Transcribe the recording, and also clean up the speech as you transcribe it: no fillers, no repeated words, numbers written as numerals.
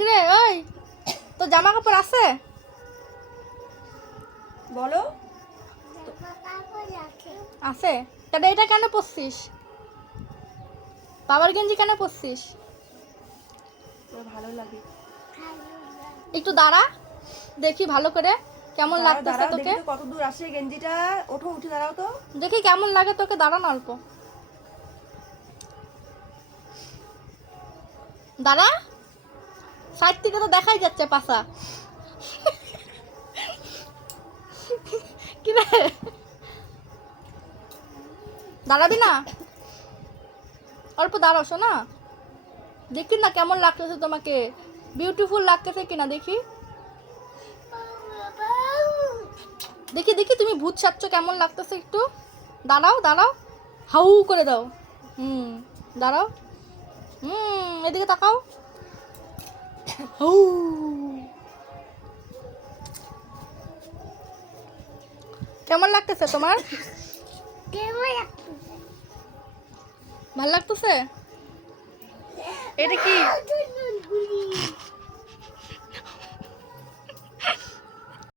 কিরে ওই তো জামা কাপড় আছে বলো। আছে তাহলে এটা কেন পরছিস? বাবার গেঞ্জি কেন পরছিস? ভালো লাগে। একটু দাঁড়া দেখি ভালো করে কেমন লাগতেছে তোকে। দেখি তো কত দূর আসে গেঞ্জিটা। ওঠো, উঠে দাঁড়াও তো। দেখি কেমন লাগে তোকে, দাঁড়া না অল্প দাঁড়া। সাইড থেকে তো দেখাই যাচ্ছে পাশা। কি রে দাঁড়াবি না? অল্প দাঁড়াও শোনা, দেখি না কেমন লাগতেছে তোমাকে, বিউটিফুল লাগতেছে কিনা দেখি। দেখি দেখি তুমি ভূত সাজছো কেমন লাগতেছে একটু। দাঁড়াও দাঁড়াও, হাউ করে দাও। দাঁড়াও। এদিকে তাকাও। হাউ। কেমন লাগতেছে তোমার? ভাল লাগতেছে? এটা কি